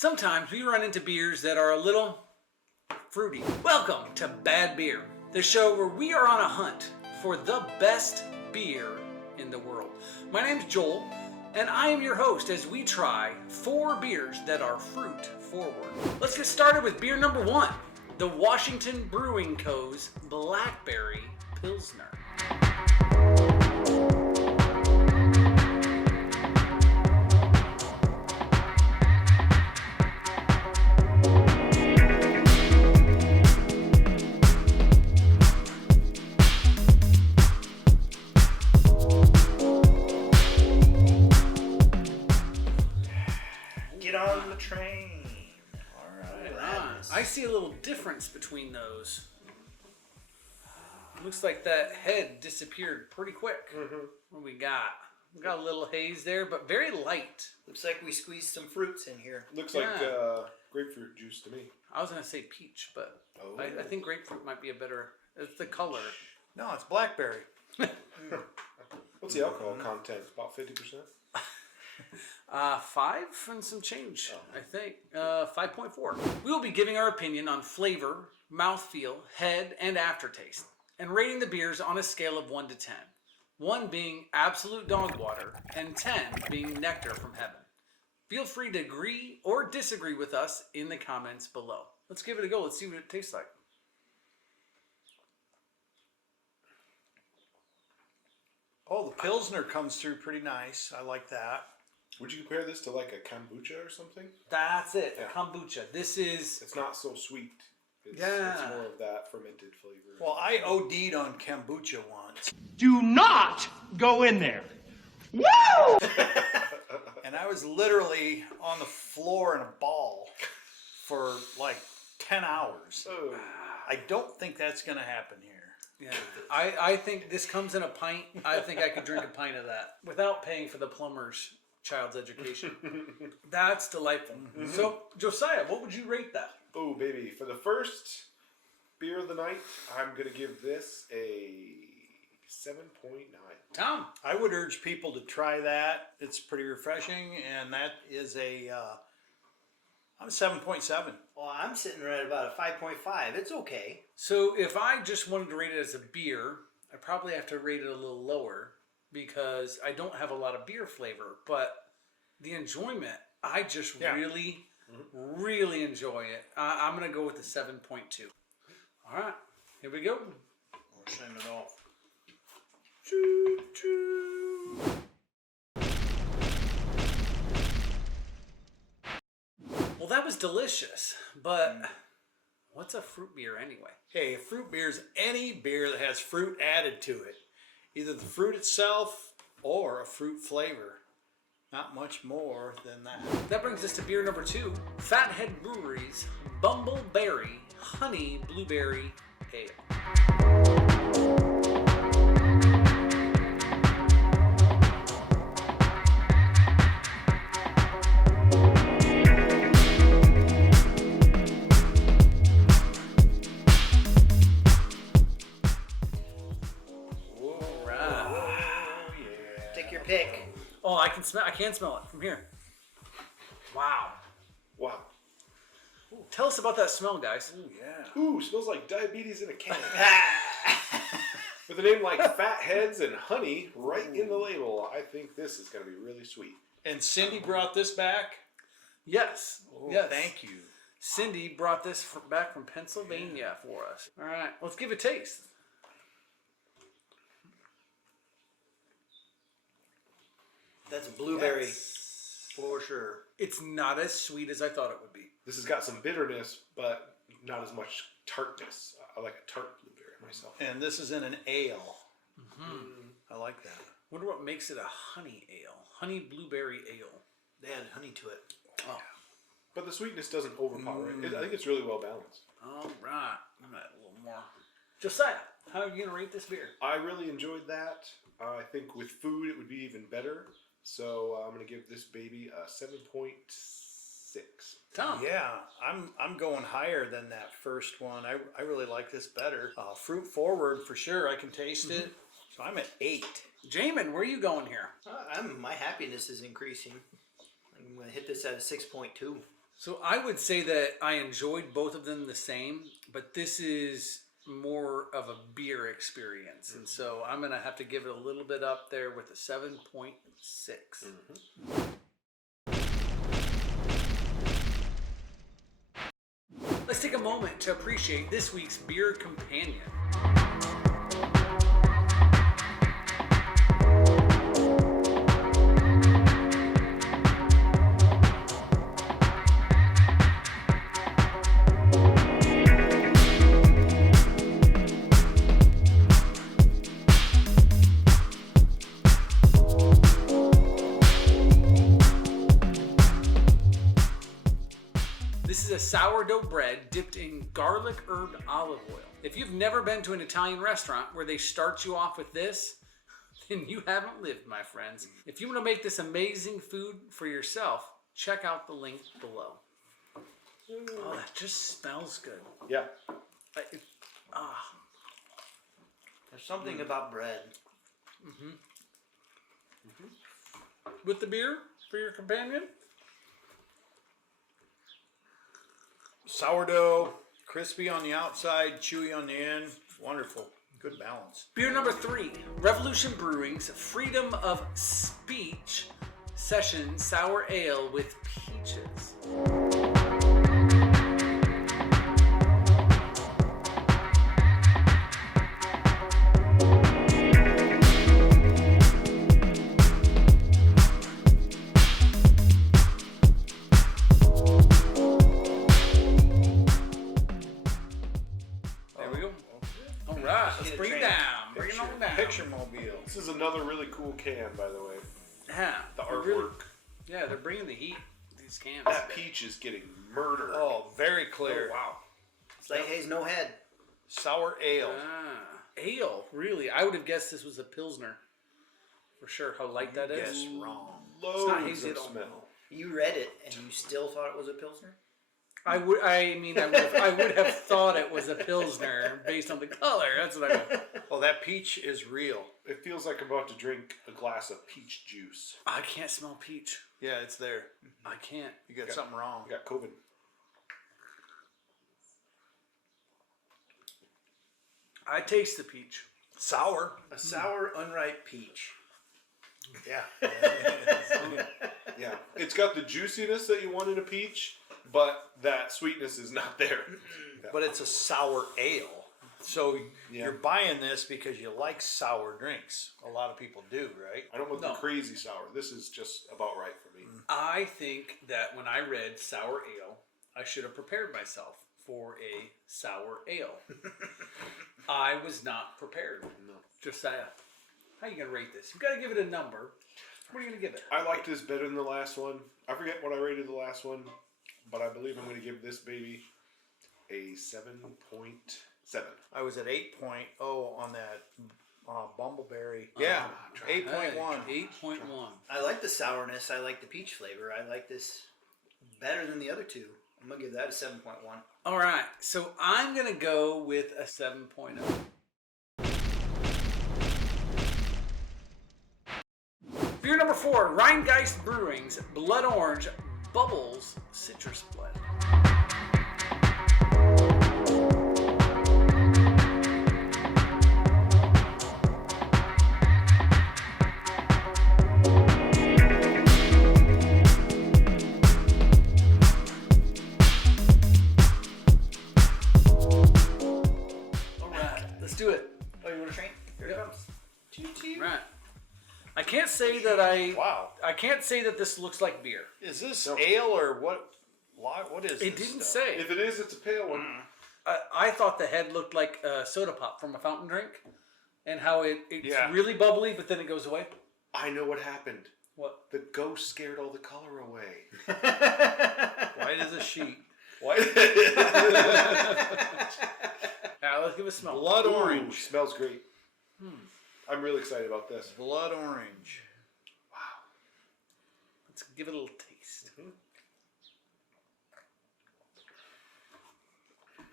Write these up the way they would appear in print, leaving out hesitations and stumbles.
Sometimes we run into beers that are a little fruity. Welcome to Bad Beer, the show where we are on a hunt for the best beer in the world. My name's Joel, and I am your host as we try 4 beers that are fruit forward. Let's get started with beer number 1, the Washington Brewing Co.'s Blackberry Pilsner. Get on the train. I see a little difference between those. Looks like that head disappeared pretty quick. What we got? We got a little haze there, but very light. Looks like we squeezed some fruits in here. Looks like grapefruit juice to me. I was going to say peach, but I think grapefruit might be a better... It's the color. No, it's blackberry. What's the alcohol content? About 50%? 5 and some change, I think. 5.4. We will be giving our opinion on flavor, mouthfeel, head, and aftertaste, and rating the beers on a scale of 1 to 10. 1 being absolute dog water, and 10 being nectar from heaven. Feel free to agree or disagree with us in the comments below. Let's give it a go. Let's see what it tastes like. Oh, the Pilsner comes through pretty nice. I like that. Would you compare this to like a kombucha or something? That's it, Yeah. kombucha. This is... It's not so sweet. It's more of that fermented flavor. Well, I OD'd on kombucha once. Do not go in there. Woo! And I was literally on the floor in a ball for like 10 hours. Oh. I don't think that's going to happen here. Yeah, I think this comes in a pint. I think I could drink a pint of that without paying for the plumber's child's education. That's delightful. So, Josiah, what would you rate that? Oh, baby. For the first beer of the night, I'm going to give this a 7.9. Tom? I would urge people to try that. It's pretty refreshing, and that is I'm 7.7. Well, I'm sitting right about a 5.5. It's okay. So if I just wanted to rate it as a beer, I probably have to rate it a little lower because I don't have a lot of beer flavor, but the enjoyment, I just really enjoy it. I'm going to go with the 7.2. All right, here we go. We'll send it off. Choo, choo. Well, that was delicious, but what's a fruit beer anyway? Hey, a fruit beer is any beer that has fruit added to it. Either the fruit itself or a fruit flavor. Not much more than that. That brings us to beer number 2, Fathead Brewery's Bumbleberry Honey Blueberry Ale. Take your pick. Oh, I can smell it from here. Wow. Wow. Ooh, tell us about that smell, guys. Oh, yeah. Ooh, smells like diabetes in a can. With a name like Fatheads and Honey right in the label, I think this is going to be really sweet. And Cindy brought this back? Yes. Oh, yes. Thank you. Cindy brought this back from Pennsylvania for us. All right, let's give it a taste. That's a blueberry for sure. It's not as sweet as I thought it would be. This has got some bitterness, but not as much tartness. I like a tart blueberry myself. And this is in an ale. I like that. Wonder what makes it a honey ale. Honey blueberry ale. They added honey to it. Oh, But the sweetness doesn't overpower it. I think it's really well balanced. all right. I'm gonna add a little more. Josiah, how are you gonna rate this beer? I really enjoyed that. I think with food it would be even better. So I'm going to give this baby a 7.6. Tom? Yeah, I'm going higher than that first one. I really like this better. Fruit forward for sure. I can taste it. So I'm at 8. Jamin, where are you going here? My happiness is increasing. I'm going to hit this at a 6.2. So I would say that I enjoyed both of them the same, but this is more of a beer experience. And so I'm going to have to give it a little bit up there with a 7.6. Let's take a moment to appreciate this week's beer companion. This is a sourdough bread dipped in garlic herb olive oil. If you've never been to an Italian restaurant where they start you off with this, then you haven't lived, my friends. If you want to make this amazing food for yourself, check out the link below. Oh, that just smells good. Yeah. There's something about bread. With the beer for your companion? Sourdough, crispy on the outside, chewy on the end. Wonderful. Good balance. Beer number 3, Revolution Brewing's Freedom of Speech Session Sour Ale with Peaches. Let's bring it down. Bring it on down. Picture mobile. This is another really cool can, by the way. Yeah. The they're artwork. really- yeah, they're bringing the heat. These cans. That peach is getting murdered. Oh, very clear. Oh, wow. Sleigh Hayes, no head. Sour ale. Ale. Really? I would have guessed this was a Pilsner. For sure. How light that is. Guess wrong. not Loads hazy of at all. smell. You read it and you still thought it was a Pilsner? I would have thought it was a Pilsner based on the color. That's what I mean. Well, that peach is real. It feels like I'm about to drink a glass of peach juice. I can't smell peach. Yeah, it's there. I can't. You got something wrong. I got COVID. I taste the peach. Sour. A sour, unripe peach. Yeah. Yeah. It's got the juiciness that you want in a peach, but that sweetness is not there. But it's a sour ale. So Yeah. you're buying this because you like sour drinks. A lot of people do, right? I don't want No. the crazy sour. This is just about right for me. I think that when I read sour ale, I should have prepared myself for a sour ale. I was not prepared. No. Just how you gonna rate this? You've got to give it a number. What are you gonna give it? I liked this better than the last one. I forget what I rated the last one, but I believe I'm going to give this baby a 7.7. I was at 8.0 on that Bumbleberry. Yeah, 8.1. 8.1. I like the sourness. I like the peach flavor. I like this better than the other two. I'm going to give that a 7.1. All right, so I'm gonna go with a 7.0. Beer number 4, Rhinegeist Brewing's Blood Orange Bubbles Citrus Blend. All right, let's do it. Oh, you want to train? Here it Yep. comes. Choo-choo. Right. I can't say that Wow. I can't say that this looks like beer. Is this ale or what? What is It this didn't stuff? say. If it is, it's a pale one. I thought the head looked like a soda pop from a fountain drink, and how it's Yeah. really bubbly, but then it goes away. I know what happened. What? The ghost scared all the color away. White as a sheet. What? Let's give it a smell. Blood Ooh, orange. smells great. I'm really excited about this. Blood orange. Let's give it a little taste.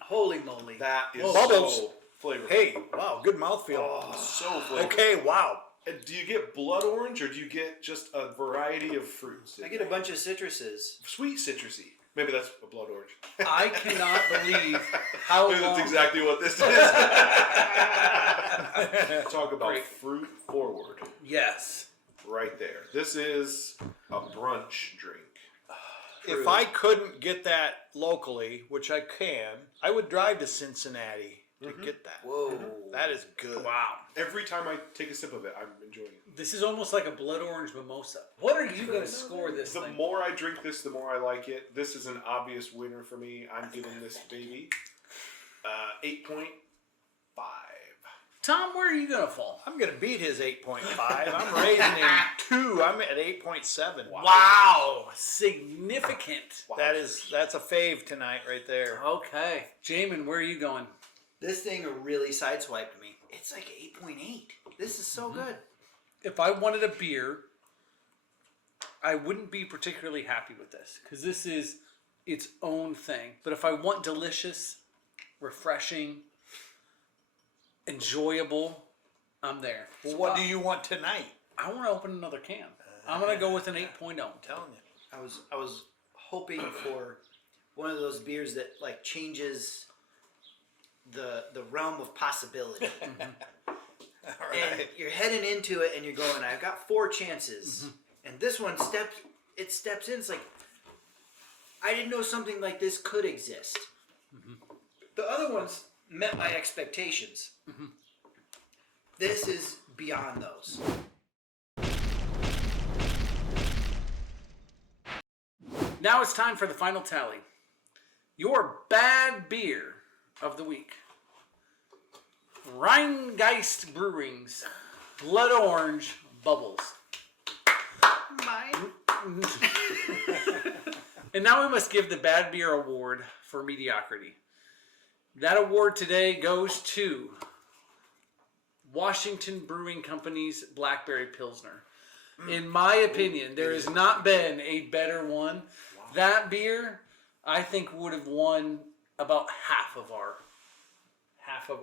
Holy moly. That is Bubbles. so flavorful. Hey, wow, good mouthfeel. So flavorful. Okay, wow. And do you get blood orange or do you get just a variety of fruits? I get a bunch of citruses. Sweet citrusy. Maybe that's a blood orange. I cannot believe how That's long. exactly what this is. Talk about Great. fruit forward. Yes. Right there. This is a brunch drink. If I couldn't get that locally, which I can, I would drive to Cincinnati to get that. Whoa. That is good. Wow. Every time I take a sip of it, I'm enjoying it. This is almost like a blood orange mimosa. What are you going to score this The thing? more I drink this, the more I like it. This is an obvious winner for me. I'm giving this baby 8.5. Tom, where are you going to fall? I'm going to beat his 8.5. I'm raising him 2. I'm at 8.7. Wow. Significant. That's a fave tonight right there. Okay. Jamin, where are you going? This thing really sideswiped me. It's like 8.8. This is so good. If I wanted a beer, I wouldn't be particularly happy with this because this is its own thing. But if I want delicious, refreshing, enjoyable, I'm there. Well, what do you want tonight? I want to open another can. I'm going to go with an 8.0. I'm telling you. I was hoping for one of those beers that like changes the realm of possibility. All And right. you're heading into it and you're going, I've got 4 chances. And this one steps in. It's like, I didn't know something like this could exist. The other ones met my expectations. This is beyond those. Now it's time for the final tally. Your bad beer of the week. Rhinegeist Brewing's Blood Orange Bubbles. Mine. And now we must give the Bad Beer Award for mediocrity. That award today goes to Washington Brewing Company's Blackberry Pilsner. In my opinion, there has not been a better one. That beer, I think, would have won about half of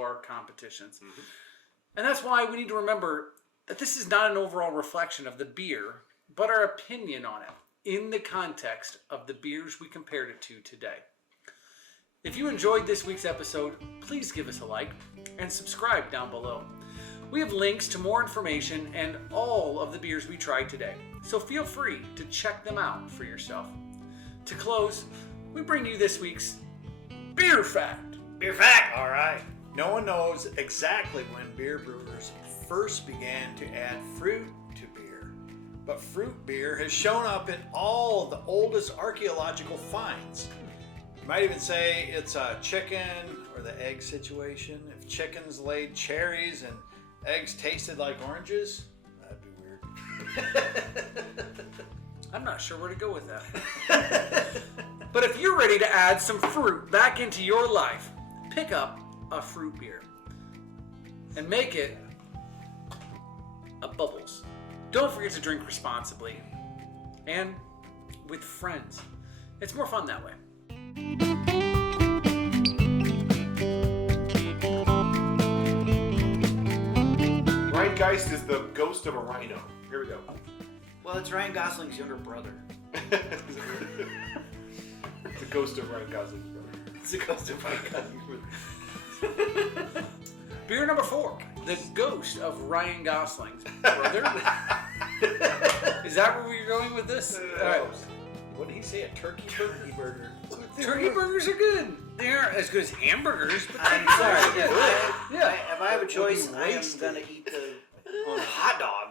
our competitions. And that's why we need to remember that this is not an overall reflection of the beer, but our opinion on it in the context of the beers we compared it to today. If you enjoyed this week's episode, please give us a like and subscribe down below. We have links to more information and all of the beers we tried today, so feel free to check them out for yourself. To close, we bring you this week's Beer Fact. Beer fact. All right. No one knows exactly when beer brewers first began to add fruit to beer, but fruit beer has shown up in all the oldest archaeological finds. You might even say it's a chicken or the egg situation. If chickens laid cherries and eggs tasted like oranges, that'd be weird. I'm not sure where to go with that. But if you're ready to add some fruit back into your life, pick up a fruit beer and make it a Bubbles. Don't forget to drink responsibly and with friends. It's more fun that way. Rhinegeist is the ghost of a rhino. Here we go. Well, it's Ryan Gosling's younger brother. The ghost of Ryan Gosling's brother. It's the ghost of Ryan Gosling's brother. Beer number 4, the ghost of Ryan Gosling's brother. Is that where we're going with this? All right. What did he say? A turkey burger. Turkey burgers are good. They aren't as good as hamburgers, but I'm turkey sorry. burgers are good. Yeah. If I have a choice, I am wasted. gonna eat the hot dog.